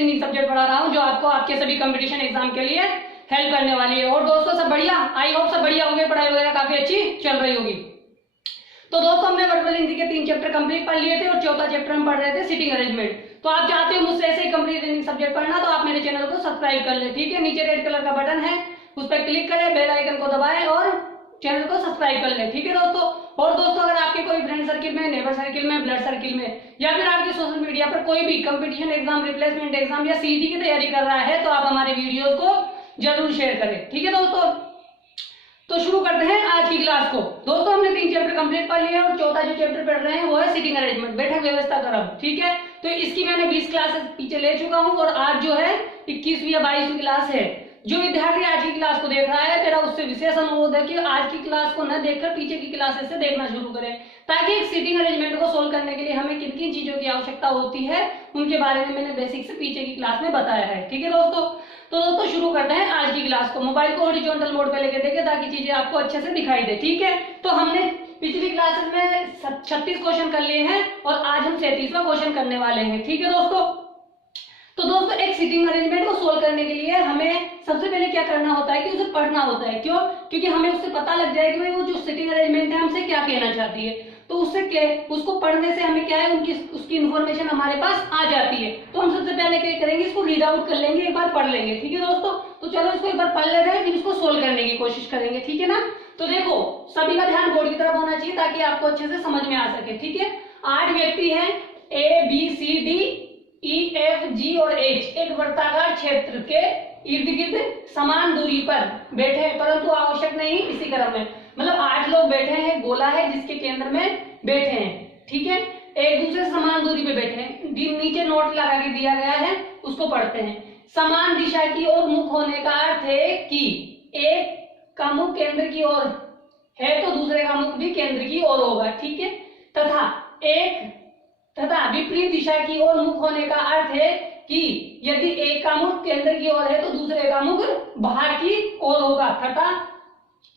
Reasoning subject पढ़ा रहा हूँ, जो आपको आपके सभी कंपटीशन एग्जाम के लिए हेल्प करने वाली है। और दोस्तों सब बढ़िया, आई होप सब बढ़िया होंगे, पढ़ाई वगैरह काफी अच्छी चल रही होगी। तो दोस्तों हमने वर्बल हिंदी के 3 चैप्टर कंप्लीट पढ़ लिए थे और चौथा चैप्टर हम पढ़ रहे थे सिटिंग अरेंजमेंट। तो आप चाहते हो मुझसे ऐसे ही कंप्लीट रीजनिंग सब्जेक्ट पढ़ना, तो आप मेरे चैनल को सब्सक्राइब कर ले, ठीक है। नीचे रेड कलर का बटन है, उस पर क्लिक करें, बेल आइकन को दबाएं और चैनल को सब्सक्राइब कर ले, ठीक है दोस्तों। और दोस्तों अगर आपके कोई फ्रेंड सर्किल में, नेबर सर्किल में, ब्लड सर्किल में या फिर आपके सोशल मीडिया पर कोई भी कंपटीशन एग्जाम, रिप्लेसमेंट एग्जाम या सीईटी की तैयारी कर रहा है, तो आप हमारे वीडियोस को जरूर शेयर करें, ठीक है दोस्तों। तो शुरू करते हैं आज की क्लास को। दोस्तों हमने 3 चैप्टर कंप्लीट कर लिए और चौथा जो चैप्टर पढ़ रहे हैं वो है सिटिंग अरेंजमेंट, बैठक व्यवस्था क्रम, ठीक है। तो इसकी मैंने 20 क्लासेस पीछे ले चुका हूं और आज जो है 21वीं या 22वीं क्लास है। जो विद्यार्थी आज की क्लास को देख रहा है, मेरा उससे विशेष अनुरोध है कि आज की क्लास को न देखकर पीछे की क्लासेस से देखना शुरू करें, ताकि एक सिटिंग अरेंजमेंट को सोल्व करने के लिए हमें किन किन चीजों की आवश्यकता होती है उनके बारे में मैंने बेसिक से पीछे की क्लास में बताया है, ठीक है दोस्तों। तो दोस्तों शुरू करते हैं आज की क्लास को। मोबाइल को हॉरिजॉन्टल मोड पे लेके देखें ताकि चीजें आपको अच्छे से दिखाई दे, ठीक है। तो हमने पिछली क्लासेस में 36 क्वेश्चन कर लिए हैं और आज हम 37वां क्वेश्चन करने वाले हैं, ठीक है दोस्तों। तो दोस्तों एक सिटिंग अरेंजमेंट को सोल्व करने के लिए हमें सबसे पहले क्या करना होता है कि उसे पढ़ना होता है। क्यों? क्योंकि हमें उससे पता लग जाए कि भाई वो जो सिटिंग अरेंजमेंट है हमसे क्या कहना चाहती है। तो उससे क्या, उसको पढ़ने से हमें क्या है, उसकी इन्फॉर्मेशन हमारे पास आ जाती है। तो हम सबसे पहले क्या करेंगे, इसको रीड आउट कर लेंगे, एक बार पढ़ लेंगे, ठीक है दोस्तों। तो चलो इसको एक बार पढ़ लेते हैं, फिर इसको सोल्व करने की कोशिश करेंगे, ठीक है ना। तो देखो सभी का ध्यान बोर्ड की तरफ होना चाहिए ताकि आपको अच्छे से समझ में आ सके, ठीक है। 8 व्यक्ति हैं, A B C D E F G और एच एक वृत्ताकार क्षेत्र के इर्द गिर्द समान दूरी पर बैठे हैं, परंतु आवश्यक नहीं इसी क्रम में। मतलब 8 लोग बैठे हैं, गोला है जिसके केंद्र में बैठे हैं, ठीक है। एक दूसरे से समान दूरी पे बैठे हैं। नीचे नोट लगा के दिया गया है, उसको पढ़ते हैं। समान दिशा की ओर मुख होने का अर्थ है कि एक का मुख केंद्र की ओर है तो दूसरे का मुख भी केंद्र की ओर होगा, ठीक है। तथा विपरीत दिशा की ओर मुख होने का अर्थ है कि यदि एक का मुख केंद्र की ओर है तो दूसरे का मुख बाहर की ओर होगा तथा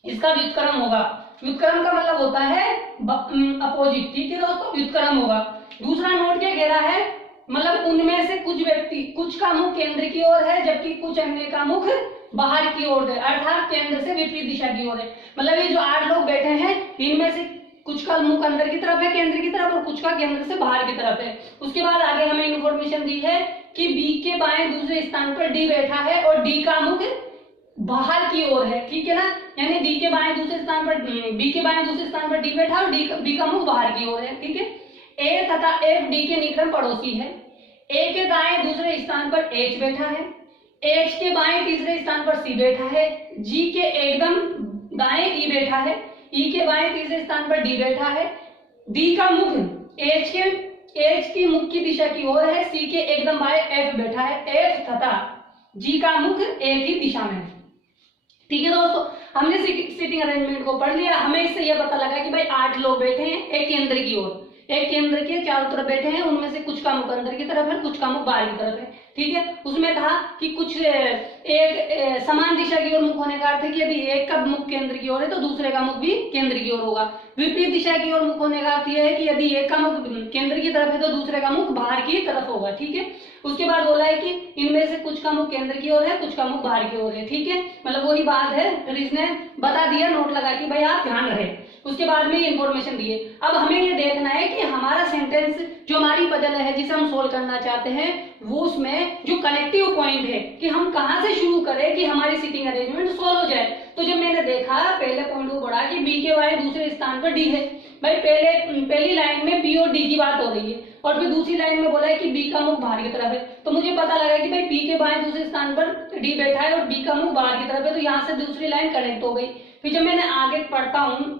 इसका व्युत्क्रम होगा। व्युत्क्रम का मतलब होता है अपोजिट, ठीक है दोस्तों, व्युत्क्रम होगा। दूसरा नोट क्या कह रहा है, मतलब उनमें से कुछ का मुख केंद्र की ओर है जबकि कुछ अन्य का मुख बाहर की ओर है, अर्थात केंद्र से विपरीत दिशा की ओर है। मतलब ये जो 8 लोग बैठे हैं इनमें से कुछ का मुख अंदर की तरफ है, केंद्र की तरफ, और कुछ का केंद्र से बाहर की तरफ है। उसके बाद आगे हमें इंफॉर्मेशन दी है कि बी के बाएं दूसरे स्थान पर डी बैठा है और डी का मुख बाहर की ओर है, ठीक है ना। यानी बी के बाएं दूसरे स्थान पर डी बैठा और डी का मुख बाहर की ओर है, ठीक है। ए तथा एफ डी के निकटतम पड़ोसी है। ए के दाएं दूसरे स्थान पर एच बैठा है, एच के बाएं तीसरे स्थान पर सी बैठा है, जी के एकदम दाएं ई बैठा है, ई के बाएं तीसरे स्थान पर डी बैठा है, डी का मुख एच की मुख की दिशा की ओर है, सी के एकदम बाएं एफ बैठा है, एफ तथा जी का मुख एक ही दिशा में है, ठीक है दोस्तों। हमने सिटिंग अरेंजमेंट को पढ़ लिया। हमें इससे यह पता लगा कि भाई 8 लोग बैठे हैं एक केंद्र की ओर, एक केंद्र के चारों तरफ बैठे हैं, उनमें से कुछ का मुख अंदर की तरफ है, कुछ का मुख बाहर की तरफ है, ठीक है। उसमें कहा कि कुछ एक समान दिशा की ओर मुख होने का अर्थ है कि यदि एक का मुख केंद्र की ओर है तो दूसरे का मुख भी केंद्र की ओर होगा। विपरीत दिशा की ओर मुख होने का अर्थ यह है कि यदि एक का मुख केंद्र की तरफ है तो दूसरे का मुख बाहर की तरफ होगा, ठीक है। उसके बाद बोला है कि इनमें से कुछ का मुख केंद्र की ओर है, कुछ का मुख बाहर की ओर है, ठीक है। मतलब वही बात है, फिर इसने बता दिया नोट लगा कि भाई आप ध्यान रहे। उसके बाद में इंफॉर्मेशन दिए। अब हमें ये देखना है कि हमारा सेंटेंस जो हमारी पजल है जिसे हम सोल्व करना चाहते हैं वो उसमें जो कनेक्टिव पॉइंट है कि हम कहां से शुरू करें कि हमारी सिटिंग अरेंजमेंट सोल्व हो जाए। तो जब मैंने देखा पहले पॉइंट वो पढ़ा कि बी के बाएं दूसरे स्थान पर डी है, भाई पहली लाइन में बी और डी की बात हो रही है और फिर दूसरी लाइन में बोला है कि बी का मुख बाहर की तरफ है। तो मुझे पता लगा कि भाई बी के बाएं दूसरे स्थान पर डी बैठा है और बी का मुख बाहर की तरफ है, तो यहाँ से दूसरी लाइन कनेक्ट हो गई। फिर जब मैंने आगे पढ़ता हूँ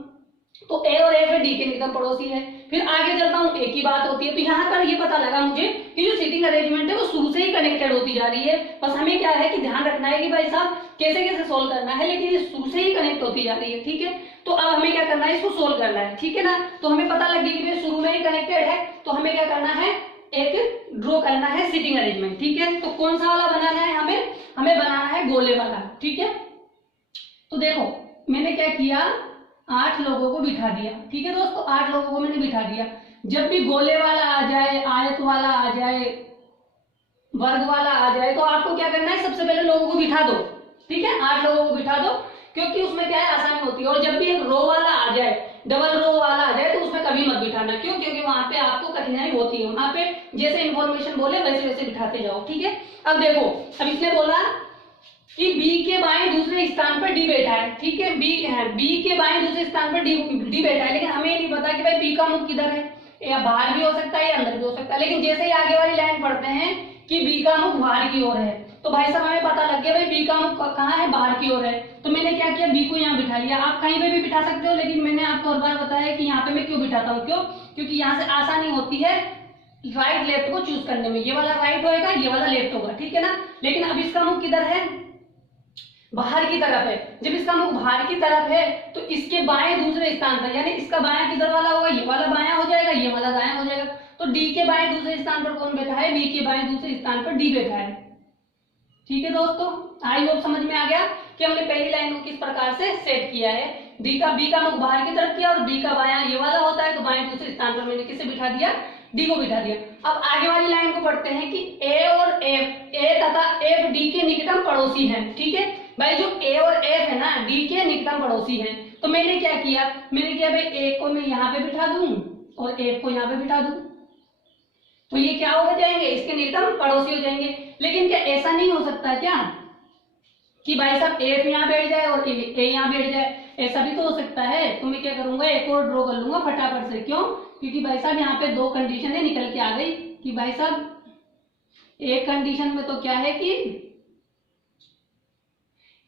तो ए और एफ है डी के निकटतम पड़ोसी है। फिर आगे चलता हूँ ए की बात होती है, तो यहाँ पर ये पता लगा मुझे कि जो सिटिंग अरेंजमेंट है वो शुरू से ही कनेक्टेड होती जा रही है। बस हमें क्या है कि ध्यान रखना है कि भाई साहब कैसे कैसे सोल्व करना है, लेकिन ये शुरू से ही कनेक्ट होती जा रही है, ठीक है। तो अब हमें क्या करना है, इसको सोल्व करना है, ठीक है ना। तो हमें पता लग गया कि भाई शुरू में ही कनेक्टेड है, तो हमें क्या करना है, एक ड्रॉ करना है सिटिंग अरेंजमेंट, ठीक है। तो कौन सा वाला बनाना है, हमें बनाना है गोले वाला, ठीक है। तो देखो मैंने क्या किया, 8 लोगों को बिठा दिया, ठीक है दोस्तों, 8 लोगों को मैंने बिठा दिया। जब भी गोले वाला आ जाए, आयत वाला आ जाए, वर्ग वाला आ जाए तो आपको क्या करना है, सबसे पहले लोगों को बिठा दो, ठीक है, 8 लोगों को बिठा दो, क्योंकि उसमें क्या है, आसानी होती है। और जब भी एक रो वाला आ जाए, डबल रो वाला आ जाए, तो उसमें कभी मत बिठाना, क्यों, क्योंकि वहां पे आपको कठिनाई होती है, वहां पे जैसे इन्फॉर्मेशन बोले वैसे वैसे बिठाते जाओ, ठीक है। अब देखो, अब इसने बोला कि बी के बाएं दूसरे स्थान पर डी बैठा है, ठीक है, बी के बाएं दूसरे स्थान पर डी बैठा है, लेकिन हमें नहीं पता कि भाई बी का मुख किधर है, या बाहर भी हो सकता है या अंदर भी हो सकता है। लेकिन जैसे ही आगे वाली लाइन पढ़ते हैं कि बी का मुख बाहर की ओर है, तो भाई साहब हमें पता लग गया भाई बी का मुख कहाँ है, बाहर की ओर है। तो मैंने क्या किया, बी को यहाँ बिठा लिया। आप कहीं पे भी बिठा सकते हो, लेकिन मैंने आपको हर बार बताया कि यहाँ पे मैं क्यों बिठाता हूँ, क्यों, क्योंकि यहाँ से आसानी होती है राइट लेफ्ट को चूज करने में। ये वाला राइट होएगा, ये वाला लेफ्ट होगा, ठीक है ना। लेकिन अब इसका मुख किधर है, बाहर की तरफ है। जब इसका मुख बाहर की तरफ है तो इसके बाएं दूसरे स्थान पर, यानी इसका बायां किधर वाला होगा, ये वाला बायां हो जाएगा, ये वाला दायां हो जाएगा। तो डी के बाएं दूसरे स्थान पर कौन बैठा है, बी के बाएं दूसरे स्थान पर डी बैठा है, ठीक है दोस्तों। आई होप समझ में आ गया कि हमने पहली लाइन को किस प्रकार से सेट किया है। बी का मुख बाहर की तरफ किया और डी का बायां ये वाला होता है, तो बाएं दूसरे स्थान पर मैंने किसे बिठा दिया, डी को बिठा दिया। अब आगे वाली लाइन को पढ़ते हैं कि ए और एफ, ए तथा एफ डी के निकटतम पड़ोसी हैं, ठीक है भाई। जो ए और एफ है ना, डी के निकटतम पड़ोसी हैं। तो मैंने क्या किया, मैंने किया भाई ए को मैं यहाँ पे बिठा दूं और एफ को यहाँ पे बिठा दूं, तो ये क्या हो जाएंगे, इसके निकटतम पड़ोसी हो जाएंगे। लेकिन क्या ऐसा नहीं हो सकता क्या कि भाई साहब एफ यहाँ बैठ जाए और ए यहाँ बैठ जाए, ऐसा भी तो हो सकता है। तो मैं क्या करूंगा, एक और ड्रॉ कर लूंगा फटाफट से, क्यों, क्योंकि भाई साहब यहाँ पे दो कंडीशन निकल के आ गई कि भाई साहब एक कंडीशन में तो क्या है कि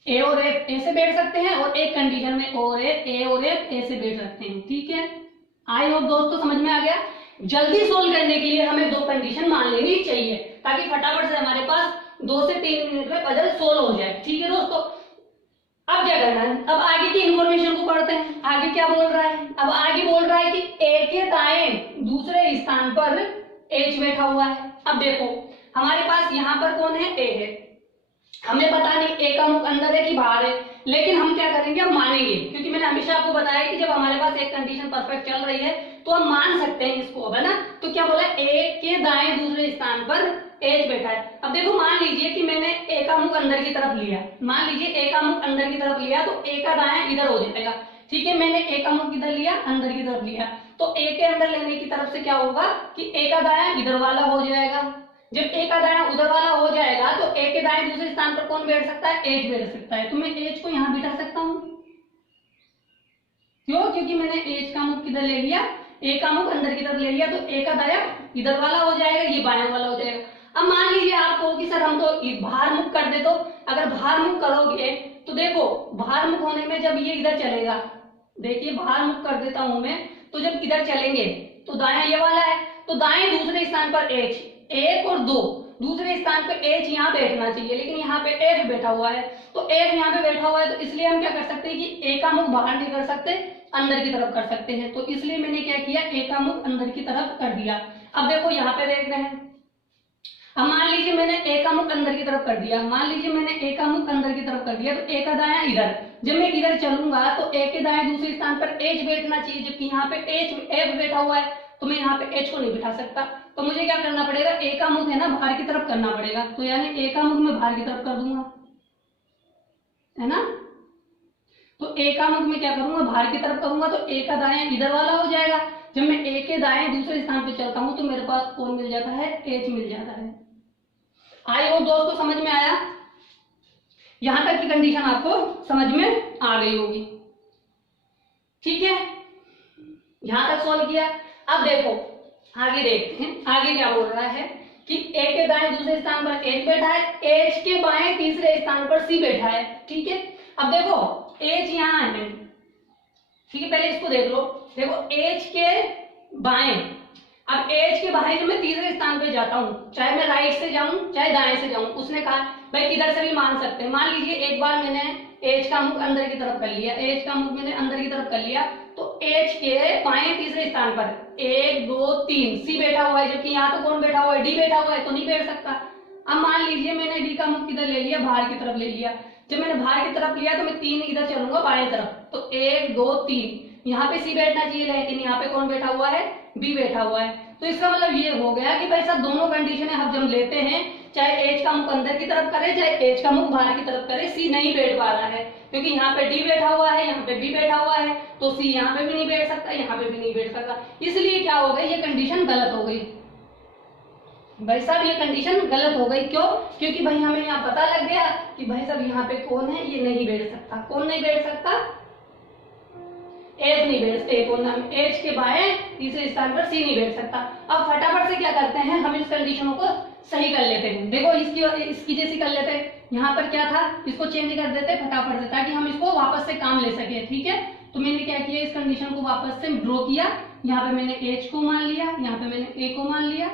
ए और एफ ए से बैठ सकते हैं, और एक कंडीशन में ए और एफ ए से बैठ सकते हैं, ठीक है। आई होप दोस्तों समझ में आ गया। जल्दी सोल्व करने के लिए हमें दो कंडीशन मान लेनी चाहिए, ताकि फटाफट से हमारे पास 2 से 3 मिनट में पजल सोल्व हो जाए, ठीक है दोस्तों। अब क्या करना है, अब आगे की इंफॉर्मेशन को पढ़ते हैं। आगे क्या बोल रहा है, अब आगे बोल रहा है कि ए के दाएं दूसरे स्थान पर एच बैठा हुआ है। अब देखो हमारे पास यहाँ पर कौन है, ए है, हमें पता नहीं ए का मुख अंदर है कि बाहर है, लेकिन हम क्या करेंगे, हम मानेंगे, क्योंकि मैंने हमेशा आपको बताया कि जब हमारे पास एक कंडीशन परफेक्ट चल रही है तो हम मान सकते हैं इसको, है ना। तो क्या बोला, ए के दाएं दूसरे स्थान पर एच बैठा है। अब देखो मान लीजिए कि मैंने ए का मुख अंदर की तरफ लिया, मान लीजिए ए का मुख अंदर की तरफ लिया, तो ए का दायां इधर हो जाएगा, ठीक है। मैंने ए का मुख इधर लिया, अंदर की तरफ लिया, तो ए के अंदर लेने की तरफ से क्या होगा कि ए का दायां इधर वाला हो जाएगा। जब ए का दायां उधर वाला हो जाएगा तो ए के दाएं दूसरे स्थान पर कौन बैठ सकता है, एच बैठ सकता है। तो मैं एच को यहां बिठा सकता हूं, क्यों, क्योंकि मैंने एच का मुख किधर ले लिया, ए का मुख अंदर की तरफ ले लिया, तो ए का दायां इधर वाला हो जाएगा, ये बायां वाला हो जाएगा। अब मान लीजिए आप कहो कि सर हम तो बाहर मुख कर दे, तो अगर बाहर मुख करोगे तो देखो बाहर मुख होने में जब ये इधर चलेगा, देखिए बाहर मुख कर देता हूं मैं, तो जब इधर चलेंगे तो दायां ये वाला है, तो दाएं दूसरे स्थान पर एच, 1 और 2 दूसरे स्थान पे एच यहाँ बैठना चाहिए, लेकिन यहाँ पे एफ बैठा हुआ है, तो एफ यहाँ पे बैठा हुआ है, तो इसलिए हम क्या कर सकते हैं कि ए का मुख बाहर नहीं कर सकते, अंदर की तरफ कर सकते हैं। तो इसलिए मैंने क्या किया, ए का मुख अंदर की तरफ कर दिया। अब देखो यहाँ पे देख रहे हैं, अब मान लीजिए मैंने ए का मुख अंदर की तरफ कर दिया, मान लीजिए मैंने ए का मुख अंदर की तरफ कर दिया, तो ए का दायां इधर, जब मैं इधर चलूंगा तो ए के दाएं दूसरे स्थान पर एच बैठना चाहिए, जबकि यहाँ पे एफ बैठा हुआ है, तो मैं यहाँ पे एच को नहीं बिठा सकता। तो मुझे क्या करना पड़ेगा, ए का मुख है ना बाहर की तरफ करना पड़ेगा, तो यानी ए का मुख मैं बाहर की तरफ कर दूंगा, है ना। तो ए का मुख मैं क्या करूंगा, बाहर की तरफ करूंगा, तो ए का दायां इधर वाला हो जाएगा। जब मैं ए के दाएं दूसरे स्थान पे चलता हूं तो मेरे पास कौन मिल जाता है, एच मिल जाता है। आई होप दोस्तों समझ में आया, यहां तक की कंडीशन आपको समझ में आ गई होगी, ठीक है। यहां तक सॉल्व किया। अब देखो आगे देखते हैं, आगे क्या बोल रहा है कि ए के दाएं दूसरे स्थान पर एच बैठा है, एच के बाएं तीसरे स्थान पर सी बैठा है, ठीक है। अब देखो एच यहाँ है, ठीक है, पहले इसको देख लो, देखो एच के बाएं, अब एच के बाएं जब मैं तीसरे स्थान पे जाता हूँ, चाहे मैं राइट से जाऊं चाहे दाएं से जाऊं, उसने कहा भाई किधर से भी मान सकते हैं। मान लीजिए एक बार मैंने एच का मुख अंदर की तरफ कर लिया, एच का मुख मैंने अंदर की तरफ कर लिया, तो एच के बाएं तीसरे स्थान पर 1 2 3 सी बैठा हुआ है, जबकि यहाँ तो कौन बैठा हुआ है, डी बैठा हुआ है, तो नहीं बैठ सकता। अब मान लीजिए मैंने डी का मुख किधर ले लिया, बाहर की तरफ ले लिया, जब मैंने बाहर की तरफ लिया तो मैं 3 इधर चलूंगा बाएं तरफ, तो 1 2 3 यहाँ पे सी बैठना चाहिए, लेकिन यहाँ पे कौन बैठा हुआ है, बी बैठा हुआ है। तो इसका मतलब ये हो गया कि भाई साहब दोनों कंडीशन हम जब लेते हैं, चाहे एच का मुख अंदर की तरफ करे चाहे एच का मुख बाहर की तरफ करे, सी नहीं बैठ पा रहा है क्योंकि यहाँ पे डी बैठा हुआ है, यहाँ पे बी बैठा हुआ है, तो सी यहाँ पे भी नहीं बैठ सकता, यहाँ पे भी नहीं बैठ सकता। इसलिए क्या हो गई, ये कंडीशन गलत हो गई भाई साहब, ये कंडीशन गलत हो गई। क्यों? क्योंकि भाई हमें यहाँ पता लग गया कि भाई साहब यहाँ पे कौन है, ये नहीं बैठ सकता। कौन नहीं बैठ सकता? एच नहीं बैठ सकता, एच के बाएं तीसरे स्थान पर सी नहीं बैठ सकता। अब फटाफट से क्या करते हैं, हम इस कंडीशनों को सही कर लेते हैं। देखो इसकी जैसी कर लेते हैं, यहाँ पर क्या था, इसको चेंज कर देते हैं फटाफट से ताकि हम इसको वापस से काम ले सके। ठीक है, तो मैंने क्या किया, इस कंडीशन को वापस से ड्रॉ किया। यहाँ पे मैंने एच को मान लिया, यहाँ पे मैंने ए को मान लिया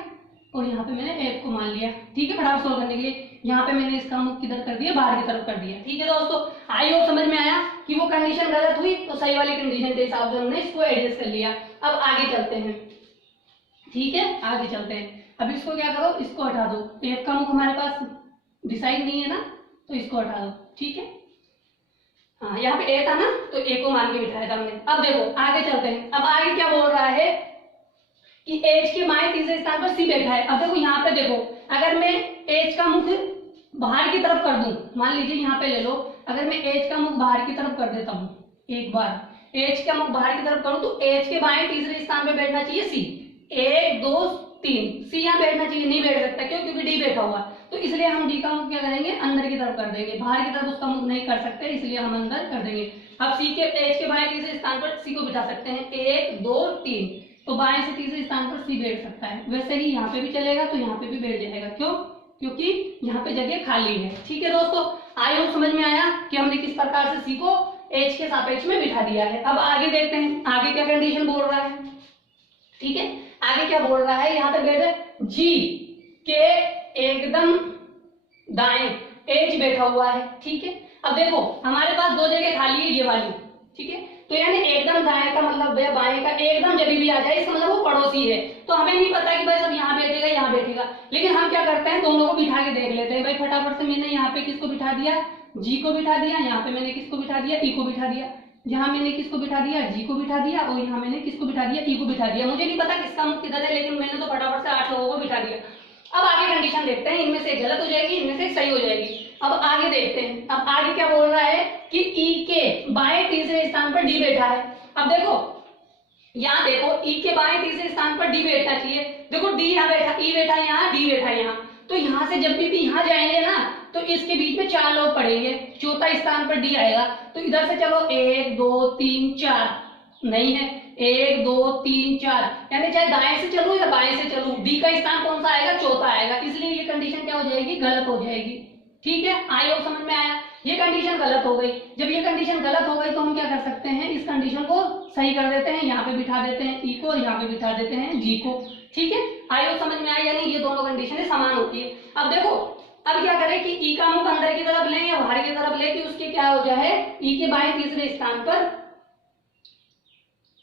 और यहाँ पे मैंने एफ को मान लिया। ठीक है, फटाफट सोल्व करने के लिए यहाँ पे मैंने इसका मुख किधर कर दिया, बाहर की तरफ कर दिया। ठीक है दोस्तों, आई होप समझ में आया कि वो कंडीशन गलत हुई तो सही वाली कंडीशन के हिसाब से हमने इसको एडजस्ट कर लिया। अब आगे चलते हैं। ठीक है, आगे चलते हैं। अब इसको क्या करो, इसको हटा दो। एफ का मुख हमारे पास डिसाइड नहीं है ना, तो इसको हटा दो। ठीक है, हाँ यहाँ पे ए था ना, तो ए को मान के बिठाया था हमने। अब देखो आगे चलते हैं। अब आगे क्या बोल रहा है कि एच के बाएं तीसरे स्थान पर सी बैठा है। अब देखो यहाँ पे देखो, अगर मैं एच का मुख बाहर की तरफ कर दूं, मान लीजिए यहाँ पे ले लो, अगर मैं एच का मुख बाहर की तरफ कर देता हूँ, एक बार एच का मुख बाहर की तरफ करूं तो एच के बाएं तीसरे स्थान पे बैठना चाहिए सी। 1 2 3 सी यहाँ बैठना चाहिए, नहीं बैठ सकता। क्यों? क्योंकि डी बैठा हुआ, तो इसलिए हम डी का मुख क्या करेंगे, अंदर की तरफ कर देंगे। बाहर की तरफ उसका मुख नहीं कर सकते, इसलिए हम अंदर कर देंगे। अब सी के एच के बाएं तीसरे स्थान पर सी को बिठा सकते हैं, 1 2 3, तो बाएं से तीसरे स्थान पर सी बैठ सकता है। वैसे ही यहाँ पे भी चलेगा, तो यहाँ पे भी बैठ जाएगा। क्यों? क्योंकि यहाँ पे जगह खाली है। ठीक है दोस्तों, आई होप समझ में आया कि हमने किस प्रकार से सी को एच के सापेक्ष में बिठा दिया है। अब आगे देखते हैं, आगे क्या कंडीशन बोल रहा है। ठीक है, आगे क्या बोल रहा है, यहाँ पे बैठे जी के एकदम दाएं एच बैठा हुआ है। ठीक है, अब देखो हमारे पास दो जगह खाली है, ये वाली। ठीक है, तो यानी एकदम दाएं का मतलब बाएं का एकदम जब भी आ जाए, इसका मतलब वो पड़ोसी है। तो हमें नहीं पता कि भाई सब यहाँ बैठेगा यहाँ बैठेगा, लेकिन हम क्या करते हैं, दोनों को बिठा के देख लेते हैं। भाई फटाफट से मैंने यहाँ पे किसको बिठा दिया, जी को बिठा दिया, यहाँ पे मैंने किसको बिठा दिया, ई को बिठा दिया। यहाँ मैंने किसको बिठा दिया, जी को बिठा दिया, और यहाँ मैंने किसको बिठा दिया, ई को बिठा दिया। मुझे नहीं पता किसका मुख किधर है, लेकिन मैंने तो फटाफट से 8 लोगों को बिठा दिया। अब आगे कंडीशन देखते हैं, इनमें से गलत हो जाएगी, इनमें से सही हो जाएगी। अब आगे देखते हैं। अब आगे क्या बोल रहा है कि ई के बाएं तीसरे स्थान पर डी बैठा है। अब देखो यहाँ देखो, ई के बाएं तीसरे स्थान पर डी बैठना चाहिए। देखो डी यहाँ बैठा, ई बैठा यहाँ, डी बैठा यहाँ, तो यहाँ से जब भी यहाँ जाएंगे ना, तो इसके बीच में 4 लोग पड़ेंगे, चौथा स्थान पर डी आएगा। तो इधर से चलो 1 2 3 4, नहीं है 1 2 3 4, यानी चाहे दाएं से चलूं या बाएं से चलूं, डी का स्थान कौन सा आएगा, चौथा आएगा। इसलिए ये कंडीशन क्या हो जाएगी, गलत हो जाएगी। ठीक है, आई होप समझ में आया। ये कंडीशन गलत हो गई। जब ये कंडीशन गलत हो गई तो हम क्या कर सकते हैं, इस कंडीशन को सही कर देते हैं। यहाँ पे बिठा देते हैं ई को, यहाँ पे बिठा देते हैं जी को। ठीक है, आई होप समझ में आया, यानी ये दोनों कंडीशनें समान होती है। अब देखो, अब क्या करें कि ई का मुख अंदर की तरफ लें या बाहर की तरफ लें कि उसके क्या हो जाए, ई के बाएं तीसरे स्थान पर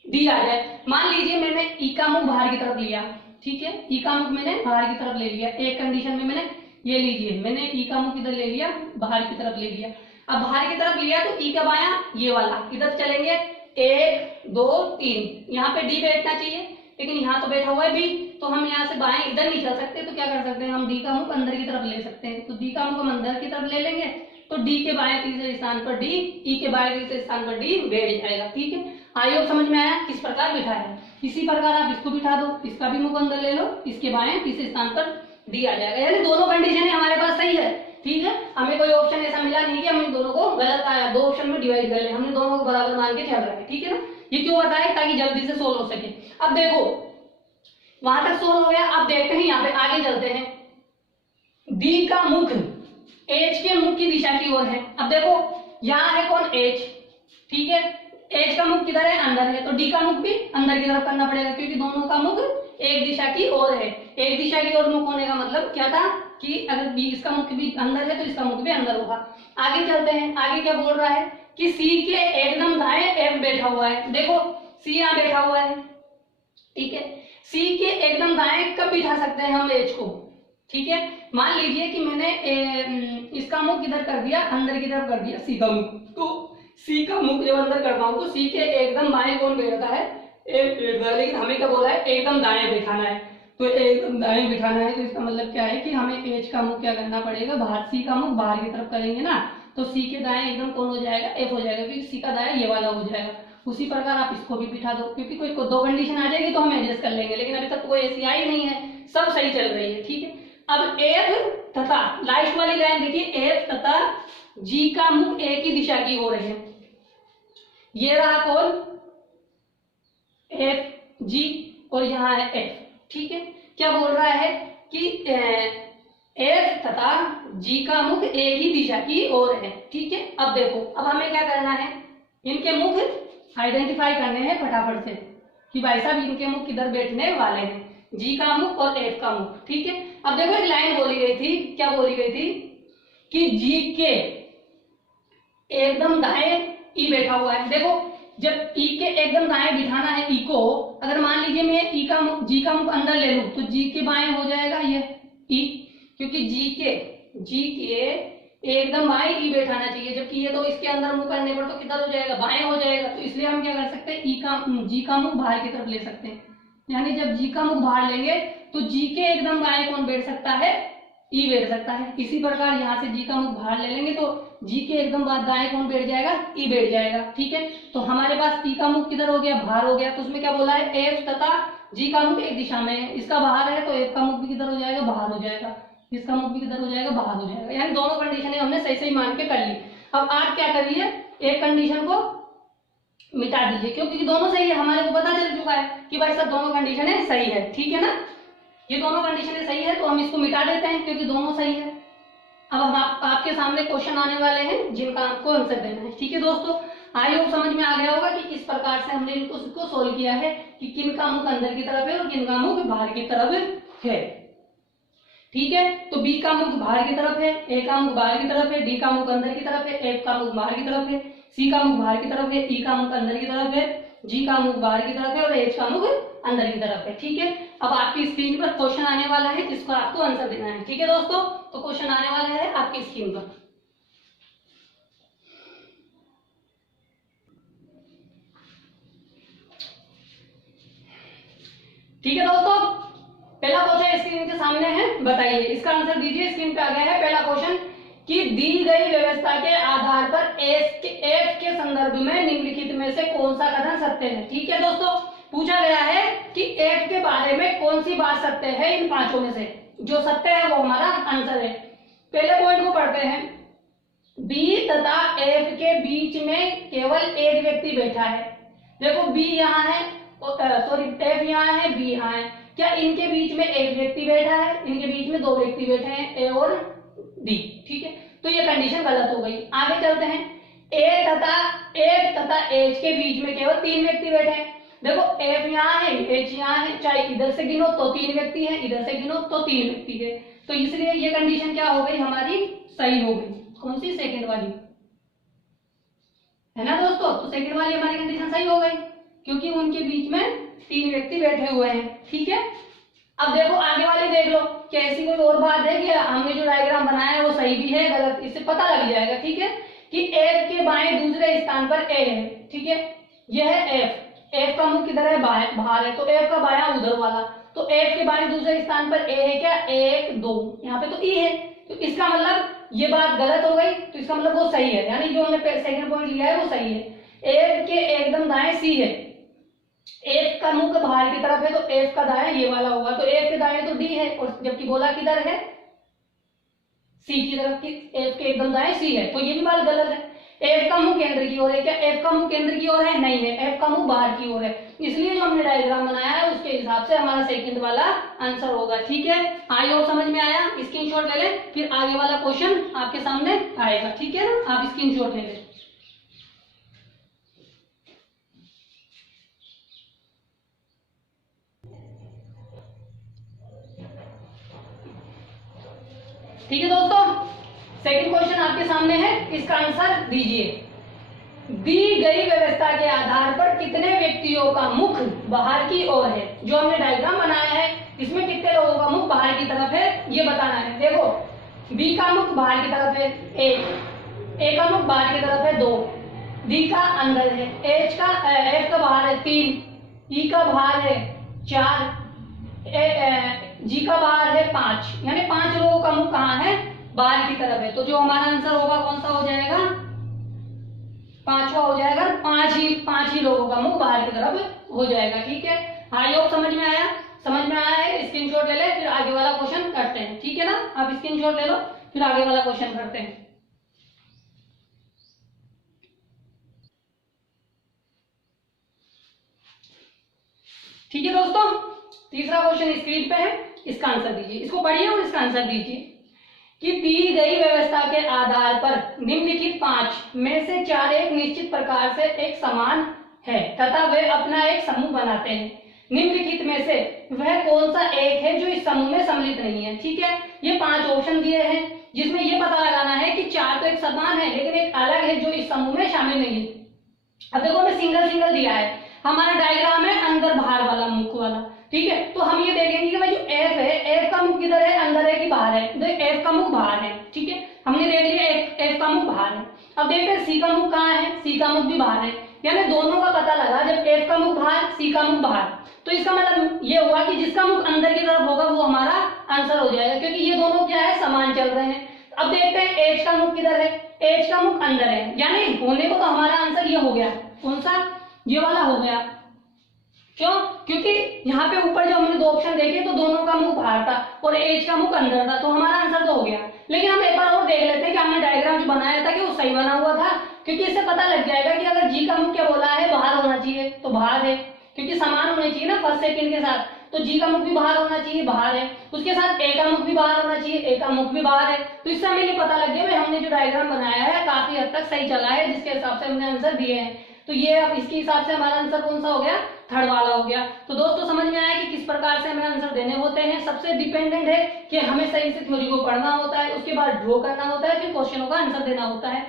डी आ जाए। मान लीजिए मैंने ई का मुख बाहर की तरफ लिया। ठीक है, ई का मुख मैंने बाहर की तरफ ले लिया। एक कंडीशन में मैंने ये लीजिए, मैंने ई का मुख इधर ले लिया, बाहर की तरफ ले लिया। अब बाहर की तरफ लिया तो ई का बायां ये वाला, इधर चलेंगे 1 2 3, यहाँ पे डी बैठना चाहिए, लेकिन यहाँ तो बैठा हुआ है बी, तो हम यहाँ से बाएं इधर नहीं चल सकते। तो क्या कर सकते हैं, हम डी का मुख अंदर की तरफ ले सकते हैं। तो डी का मुख हम अंदर की तरफ ले लेंगे, तो डी के बाएं तीसरे स्थान पर डी, ई के बाएं तीसरे स्थान पर डी बैठ जाएगा। ठीक है, आई होप समझ में आया किस प्रकार बिठाया। इसी प्रकार आप इसको बिठा दो, इसका भी मुख अंदर ले लो, इसके बाएं तीसरे स्थान पर डी आ जाएगा। यानी दोनों कंडीशन हमारे पास सही है। ठीक है, हमें कोई ऑप्शन ऐसा मिला नहीं कि हम इन दोनों को गलत आया, 2 ऑप्शन में डिवाइड कर ले, हमने दोनों को बराबर मान के चल रहा है। ठीक है ना, ये क्यों बताया, ताकि जल्दी से सोल्व हो सके। अब देखो वहां तक सोल्व हो गया। अब देखते हैं यहाँ पे आगे चलते हैं। डी का मुख एच के मुख की दिशा की ओर है। अब देखो यहाँ है कौन, एच। ठीक है, एच का मुख किधर है, अंदर है, तो डी का मुख भी अंदर की तरफ करना पड़ेगा, क्योंकि दोनों का मुख एक दिशा की ओर है। एक दिशा की ओर मुख होने का मतलब क्या था कि अगर बी इसका मुख भी अंदर है तो इसका मुख भी अंदर होगा। आगे चलते हैं, आगे क्या बोल रहा है कि सी के एकदम दाएं एफ बैठा हुआ है। देखो सी यहाँ बैठा हुआ है। ठीक है, सी के एकदम दाएं कब बिठा सकते हैं हम एच को। ठीक है, मान लीजिए कि मैंने इसका मुख किधर कर दिया, अंदर की तरफ कर दिया सी का मुख, तो सी का मुख जब अंदर करता हूं तो सी के एकदम बाएं कौन बैठता है, लेकिन हमें क्या बोला है, एकदम दाएं बैठाना है। तो एकदम दाएं बिठाना है, तो इसका मतलब क्या है कि हमें एच का मुख क्या करना पड़ेगा, बाहर, सी का मुख बाहर की तरफ करेंगे ना, तो सी के दाएं एकदम कौन हो जाएगा, एफ हो जाएगा, क्योंकि सी का दाएं ये वाला हो जाएगा। उसी प्रकार आप इसको भी बिठा दो, क्योंकि कोई दो कंडीशन आ जाएगी तो हम एडजस्ट कर लेंगे, लेकिन अभी तक कोई ऐसी आई नहीं है, सब सही चल रही है, ठीक है। अब एफ तथा लास्ट वाली लाइन देखिए, एफ तथा जी का मुख एक ही दिशा की ओर है, ये रहा कौन, एफ जी, और यहाँ है एफ, ठीक है। क्या बोल रहा है कि एफ तथा जी का मुख एक ही दिशा की ओर है, ठीक है। अब देखो, अब हमें क्या करना है, इनके मुख आइडेंटिफाई करने हैं फटाफट से कि भाई साहब इनके मुख किधर बैठने वाले हैं, जी का मुख और एफ का मुख, ठीक है। अब देखो एक लाइन बोली गई थी, क्या बोली गई थी कि जी के एकदम दाएं ई बैठा हुआ है। देखो जब ई के एकदम दाएं बिठाना है ई को, अगर मान लीजिए मैं ई का मुख, जी का मुख अंदर ले लूं तो जी के बाएं हो जाएगा ये ई, क्योंकि जी के एकदम बाएं ई बैठाना चाहिए, जबकि ये तो इसके अंदर मुंह करने पर तो किधर हो जाएगा, बाएं हो जाएगा। तो इसलिए हम क्या कर सकते हैं, जी का मुख बाहर की तरफ ले सकते हैं, यानी जब जी का मुख बाहर लेंगे तो जी के एकदम बाएं कौन बैठ सकता है, ई बैठ सकता है। इसी प्रकार यहाँ से जी का मुख बाहर ले लेंगे तो जी के एकदम बाद दाएं कौन बैठ जाएगा, ई बैठ जाएगा, ठीक है। तो हमारे पास ई का मुख किधर हो गया, बाहर हो गया, तो उसमें क्या बोला है, एफ तथा जी का मुख एक दिशा में है, इसका बाहर है तो एफ का मुख भी किधर हो जाएगा, बाहर हो जाएगा, इसका मुख भी किधर हो जाएगा, बाहर हो जाएगा, यानी दोनों कंडीशन हमने सही सही मान के कर ली। अब आप क्या करिए, एक कंडीशन को मिटा दीजिए, क्योंकि दोनों सही है, हमारे को पता चल चुका है कि भाई सब दोनों कंडीशन सही है, ठीक है ना, ये दोनों कंडीशन सही है, तो हम इसको मिटा देते हैं क्योंकि दोनों सही है। अब हम आपके सामने क्वेश्चन आने वाले हैं जिनका आपको आंसर देना है, ठीक है दोस्तों। आई होप समझ में आ गया होगा कि किस प्रकार से हमने इसको सोल्व किया है कि किन का मुख अंदर की तरफ है और किन का मुख बाहर की तरफ है, ठीक है। तो बी का मुख बाहर की तरफ है, ए का मुख बाहर की तरफ है, डी का मुख अंदर की तरफ है, एफ का मुख बाहर की तरफ है, सी का मुख बाहर की तरफ है, ई का मुख अंदर की तरफ है, जी का मुख बाहर की तरफ है और एच का मुख अंदर की तरफ है, ठीक है। अब आपकी स्क्रीन पर क्वेश्चन आने वाला है जिसको आपको आंसर देना है, ठीक है दोस्तों। तो क्वेश्चन आने वाला है आपकी स्क्रीन पर, ठीक है दोस्तों। पहला क्वेश्चन स्क्रीन के सामने है, बताइए इसका आंसर दीजिए। स्क्रीन पे आ गया है पहला क्वेश्चन कि दी गई व्यवस्था के आधार पर एफ के संदर्भ में निम्नलिखित में से कौन सा कथन सत्य है, ठीक है दोस्तों। पूछा गया है कि एफ के बारे में कौन सी बात सत्य है, इन पांचों में से जो सत्य है वो हमारा आंसर है। पहले पॉइंट को पढ़ते हैं, बी तथा एफ के बीच में केवल एक व्यक्ति बैठा है। देखो बी यहाँ है, सॉरी एफ यहाँ है, बी यहाँ है, क्या इनके बीच में एक व्यक्ति बैठा है, इनके बीच में दो व्यक्ति बैठे हैं, ए और डी, ठीक है। तो ये कंडीशन गलत हो गई। आगे चलते हैं, एफ तथा एच के बीच में केवल तीन व्यक्ति बैठे हैं। देखो एफ यहाँ है, एच यहाँ है, चाहे इधर से गिनो तो तीन व्यक्ति है, इधर से गिनो तो तीन व्यक्ति है, तो इसलिए ये कंडीशन क्या हो गई हमारी, सही हो गई। कौन सी, सेकंड वाली, है ना दोस्तों। तो सेकंड वाली हमारी कंडीशन सही हो गई क्योंकि उनके बीच में तीन व्यक्ति बैठे हुए हैं, ठीक है। अब देखो आगे वाली देख लो, क्या ऐसी कोई और बात है कि हमने जो डायग्राम बनाया है वो सही भी है गलत, इससे पता लग जाएगा, ठीक है। कि एफ के बाएं दूसरे स्थान पर ए है, ठीक है, यह है एफ का मुख किधर है, बाहर है, तो एफ का बायां उधर वाला, तो एफ के बाएं दूसरे स्थान पर ए है क्या, 1 2, यहाँ पे तो ई है, तो इसका मतलब ये बात गलत हो गई, तो इसका मतलब वो सही है, यानी जो हमने सेकंड पॉइंट लिया है वो सही है। एफ के एकदम दाएं सी है, एफ का मुख बाहर की तरफ है तो एफ का दाएं ये वाला होगा, तो एफ के दाएं तो डी है, और जबकि बोला किधर है, सी की तरफ की, एफ के एकदम दाएं सी है, तो ये भी बात गलत है। एफ का मुख केंद्र की ओर है, क्या एफ का मुख केंद्र की ओर है, नहीं है, एफ का मुख बाहर की ओर है, इसलिए जो हमने डायग्राम बनाया है उसके हिसाब से हमारा सेकंड वाला आंसर होगा, ठीक है। आई होप समझ में आया, स्क्रीनशॉट ले लें, फिर आगे वाला क्वेश्चन आपके सामने आएगा, ठीक है ना, आप स्क्रीनशॉट ले लें। ठीक है दोस्तों, सेकंड क्वेश्चन आपके सामने है, इसका आंसर दीजिए। दी गई व्यवस्था के आधार पर कितने व्यक्तियों का मुख बाहर की ओर है, जो हमने डायग्राम बनाया है इसमें कितने लोगों का मुख बाहर की तरफ है ये बताना है। देखो बी का मुख बाहर की तरफ है 1, ए का मुख बाहर की तरफ है 2, डी का अंदर है, एफ का बाहर है 3, ई का बाहर है 4, जी का बाहर है 5, यानी 5 लोगों का मुख कहाँ है, बाहर की तरफ है। तो जो हमारा आंसर होगा कौन सा हो जाएगा, 5वां हो जाएगा। 5 ही लोगों का मुख बाहर की तरफ हो जाएगा। ठीक है, आई होप समझ में आया। समझ में आया है, स्क्रीनशॉट ले ले, फिर आगे वाला क्वेश्चन करते हैं। ठीक है ना, आप स्क्रीनशॉट ले लो, फिर आगे वाला क्वेश्चन करते हैं। ठीक है दोस्तों, तीसरा क्वेश्चन स्क्रीन पे है, इसका आंसर दीजिए। इसको पढ़िए और इसका आंसर दीजिए कि दी गई व्यवस्था के आधार पर निम्नलिखित 5 में से 4 एक निश्चित प्रकार से एक समान है तथा वे अपना एक समूह बनाते हैं। निम्नलिखित में से वह कौन सा एक है जो इस समूह में सम्मिलित नहीं है। ठीक है, ये 5 ऑप्शन दिए हैं जिसमें ये पता लगाना है कि 4 तो एक समान है लेकिन एक अलग है जो इस समूह में शामिल नहीं है। अब देखो हमें सिंगल सिंगल दिया है, हमारा डायग्राम है अंदर बाहर वाला, मुख वाला। ठीक है, तो हम ये देखेंगे कि भाई जो एफ है, एफ का मुख किधर है, अंदर है कि बाहर है। तो एफ का मुख बाहर है। ठीक है, हमने देख लिया एफ का मुख बाहर है। अब देखते हैं सी का मुख कहाँ है, सी का मुख भी बाहर है। यानी दोनों का पता लगा, जब एफ का मुख बाहर, सी का मुख बाहर, तो इसका मतलब ये हुआ कि जिसका मुख अंदर की तरफ होगा वो हमारा आंसर हो जाएगा, क्योंकि ये दोनों क्या है, समान चल रहे हैं। अब देखते हैं एच का मुख किधर है, एच का मुख अंदर है, यानी होने को तो हमारा आंसर ये हो गया। कौन सा, ये वाला हो गया। क्यों, क्योंकि यहाँ पे ऊपर जो हमने 2 ऑप्शन देखे तो दोनों का मुख बाहर था और एच का मुख अंदर था, तो हमारा आंसर तो हो गया। लेकिन हम एक बार और देख लेते हैं कि हमने डायग्राम जो बनाया था कि वो सही बना हुआ था, क्योंकि इससे पता लग जाएगा कि अगर जी का मुख क्या बोला है, बाहर होना चाहिए, तो बाहर है, क्योंकि समान होने चाहिए ना फर्स्ट सेकंड के साथ। तो जी का मुख भी बाहर होना चाहिए, बाहर है। उसके साथ ए का मुख भी बाहर होना चाहिए, ए का मुख भी बाहर है। तो इससे हमें ये पता लग गया भाई हमने जो डायग्राम बनाया है काफी हद तक सही चला है, जिसके हिसाब से हमने आंसर दिए हैं। तो ये अब इसके हिसाब से हमारा आंसर कौन सा हो गया, थर्ड वाला हो गया। तो दोस्तों समझ में आया कि किस प्रकार से हमें आंसर देने होते हैं। सबसे डिपेंडेंट है कि हमें सही से थ्योरी को पढ़ना होता है, उसके बाद ड्रॉ करना होता है, फिर क्वेश्चनों का आंसर देना होता है।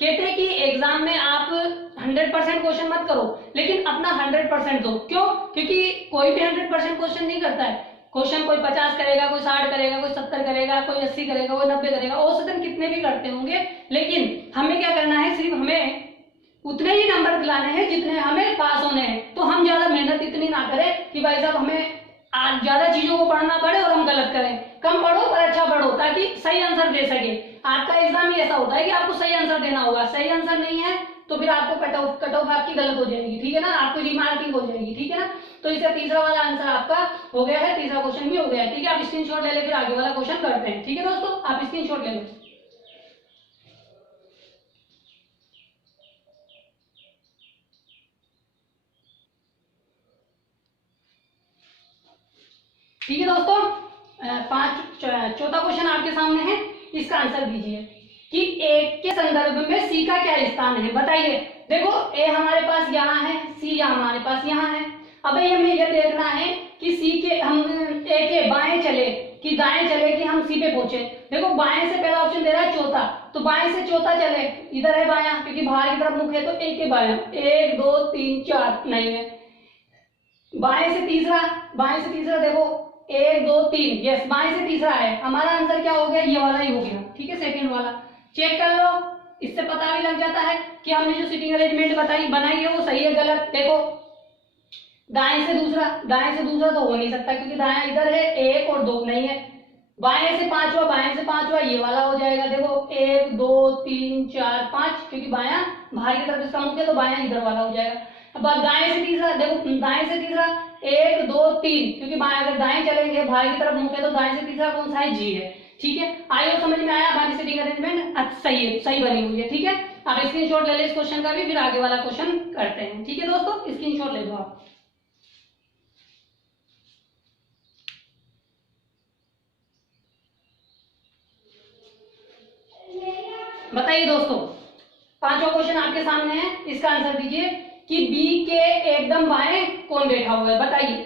कहते हैं कि एग्जाम में आप 100% क्वेश्चन मत करो, लेकिन अपना 100% दो। क्यों, क्योंकि कोई भी 100% क्वेश्चन नहीं करता है। क्वेश्चन कोई 50 करेगा, कोई 60 करेगा, कोई 70 करेगा, कोई 80 करेगा, कोई 90 करेगा, औसतन कितने भी करते होंगे। लेकिन हमें क्या करना है, सिर्फ हमें उतने ही नंबर दिलाने हैं जितने हमें पास होने हैं। तो हम ज्यादा मेहनत इतनी ना करें कि भाई साहब हमें ज्यादा चीजों को पढ़ना पड़े और हम गलत करें। कम पढ़ो पर अच्छा पढ़ो, ताकि सही आंसर दे सके। आपका एग्जाम ही ऐसा होता है कि आपको सही आंसर देना होगा, सही आंसर नहीं है तो फिर आपको कट ऑफ आपकी गलत हो जाएगी। ठीक है ना, आपको रिमार्किंग हो जाएगी। ठीक है ना, तो इसका तीसरा वाला आंसर आपका हो गया है, तीसरा क्वेश्चन भी हो गया है। ठीक है, आप स्क्रीनशॉट ले ले, फिर आगे वाला क्वेश्चन करते हैं। ठीक है दोस्तों, आप स्क्रीनशॉट ले लो। ठीक है दोस्तों, चौथा क्वेश्चन आपके सामने है, इसका आंसर दीजिए कि एक के संदर्भ में सी का क्या स्थान है, बताइए। देखो ए हमारे पास यहाँ है, सी हमारे पास यहाँ है। अब हमें यह देखना है कि सी के हम ए के बाएं चले कि दाएं चले कि हम सी पे पहुंचे। देखो बाएं से पहला ऑप्शन दे रहा है चौथा, तो बाएं से चौथा चले, इधर है बायां, क्योंकि बाहर की तरफ मुख है, तो ए के बायां 1 2 3 4 नहीं है। बाएं से तीसरा देखो 1 2 3, यस बाएं से तीसरा है। हमारा आंसर क्या हो गया, ये वाला ही हो गया। ठीक है, सेकंड वाला चेक कर लो, इससे पता भी लग जाता है कि हमने जो सीटिंग अरेंजमेंट बनाई है वो सही है गलत। देखो दाएं से दूसरा तो हो नहीं सकता, क्योंकि दाएं इधर है, 1 और 2 नहीं है। बाएं से पांचवा ये वाला हो जाएगा। देखो 1 2 3 4 5, क्योंकि बायां बाहर की तरफ इसका मुख है, तो बायां इधर वाला हो जाएगा। अब दाएं से तीसरा, देखो दाएं से तीसरा 1 2 3, क्योंकि बाएं अगर दाएं चलेंगे बाहर की तरफ मुख है, तो दाएं से तीसरा कौन सा है, जी है। ठीक है, आइए समझ में आया, हमारी सीटिंग अरेंजमेंट सही है, सही बनी हुई है। ठीक है, आप स्क्रीनशॉट ले ले इस क्वेश्चन का भी, फिर आगे वाला क्वेश्चन करते हैं। ठीक है दोस्तों, स्क्रीनशॉट ले लो आप। बताइए दोस्तों, पांचवा क्वेश्चन आपके सामने है, इसका आंसर दीजिए कि बी के एकदम बाएं कौन बैठा हुआ है। बताइए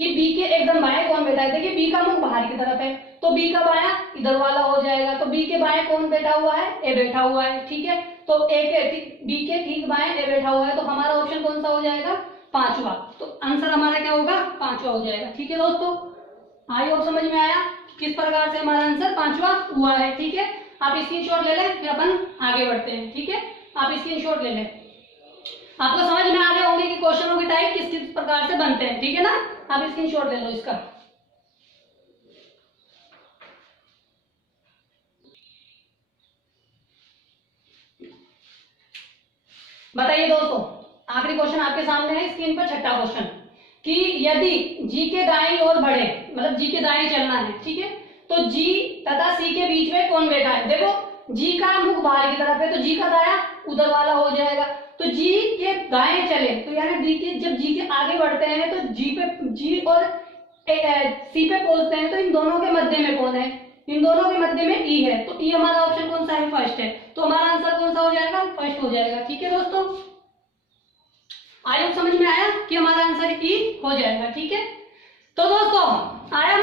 कि बी के एकदम बाएं कौन बैठा है। देखिए बी का मुख बाहर की तरफ है, तो बी का बायां इधर वाला हो जाएगा। तो बी के बाएं कौन बैठा हुआ है, ए बैठा हुआ है। ठीक है, तो ए के बी के ठीक बाएं ए बैठा हुआ है, तो हमारा ऑप्शन कौन सा हो जाएगा, पांचवा। तो आंसर हमारा क्या होगा, पांचवा हो जाएगा। ठीक है दोस्तों, आई होप समझ में आया किस प्रकार से हमारा आंसर पांचवा हुआ है। ठीक है, आप स्क्रीनशॉट ले लें, फिर अपन आगे बढ़ते हैं। ठीक है, आप स्क्रीनशॉट ले लें। आपको समझ में आ रहे होंगे कि क्वेश्चनों के टाइप किस किस प्रकार से बनते हैं, ठीक है ना। आप स्क्रीनशॉट ले लो इसका। बताइए दोस्तों, आखिरी क्वेश्चन आपके सामने है स्क्रीन पर, छठा क्वेश्चन, कि यदि जी के दाईं ओर बढ़े, मतलब जी के दाएं चलना है, ठीक है, तो जी तथा सी के बीच में कौन बैठा है। देखो जी का मुख बाहर की तरफ है तो जी का दाया उधर वाला हो जाएगा, तो जी के दाएं चले तो यानी डी के, जब जी के आगे बढ़ते हैं तो जी और सी पे पहुंचते हैं, तो इन दोनों के मध्य में कौन है, इन दोनों के मध्य में ई है, तो ई हमारा ऑप्शन कौन सा है, फर्स्ट है, तो हमारा आंसर कौन सा हो जाएगा, फर्स्ट हो जाएगा। ठीक है दोस्तों, आई होप समझ में आया कि हमारा आंसर ई हो जाएगा। ठीक है, तो दोस्तों आया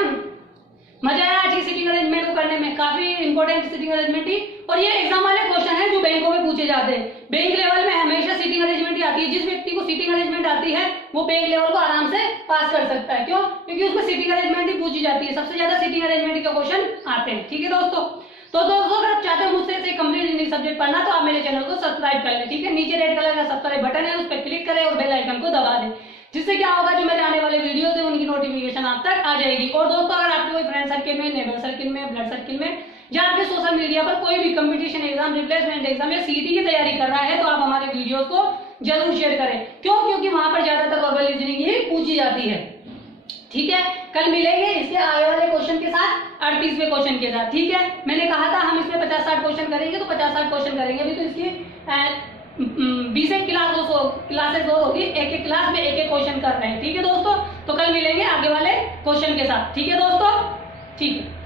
मजा आया आज की सीटिंग अरेंजमेंट को करने में, काफी इंपॉर्टेंट सीटिंग अरेंजमेंट थी, और ये एग्जाम वाले क्वेश्चन है जो बैंकों में पूछे जाते हैं। बैंक लेवल में हमेशा सीटिंग अरेंजमेंट ही आती है, जिस व्यक्ति को सीटिंग अरेंजमेंट आती है वो बैंक लेवल को आराम से पास कर सकता है। क्यों? क्योंकि उसमें सीटिंग अरेंजमेंट ही पूछी जाती है, सबसे ज्यादा सीटिंग अरेंजमेंट के क्वेश्चन आते हैं। ठीक है दोस्तों, तो दोस्तों अगर आप चाहते हो मुझसे ऐसे कंप्लीट इंग्लिश सब्जेक्ट पढ़ना, तो आप मेरे चैनल को सब्सक्राइब कर लें। ठीक है, नीचे रेड कलर का सब्सक्राइब बटन है, उस पर क्लिक करें और बेल आइकन को दबा दें, जिससे क्या होगा, जो मेरे आने वाले वीडियोस है उनकी नोटिफिकेशन आप तक आ जाएगी। और दोस्तों अगर आपके कोई फ्रेंड सर्किल में, नेबर सर्किल में, ब्लड सर्किल में, या आपके सोशल मीडिया पर कोई भी कंपटीशन एग्जाम, रिप्लेसमेंट एग्जाम या सीटी की तैयारी कर रहा है, तो आप हमारे वीडियोस को जरूर शेयर करें। क्यों? क्योंकि वहां पर ज्यादातर वर्बल रीजनिंग ही पूछी जाती है। ठीक है, कल मिलेंगे इसके आगे वाले क्वेश्चन के साथ, 38वें क्वेश्चन के साथ। ठीक है, मैंने कहा था हम इसमें 50-60 क्वेश्चन करेंगे, तो 50-60 क्वेश्चन करेंगे। अभी तो इसकी 20 क्लासेस और होगी, एक एक क्लास में एक एक क्वेश्चन कर रहे हैं। ठीक है दोस्तों, तो कल मिलेंगे आगे वाले क्वेश्चन के साथ। ठीक है दोस्तों, ठीक है।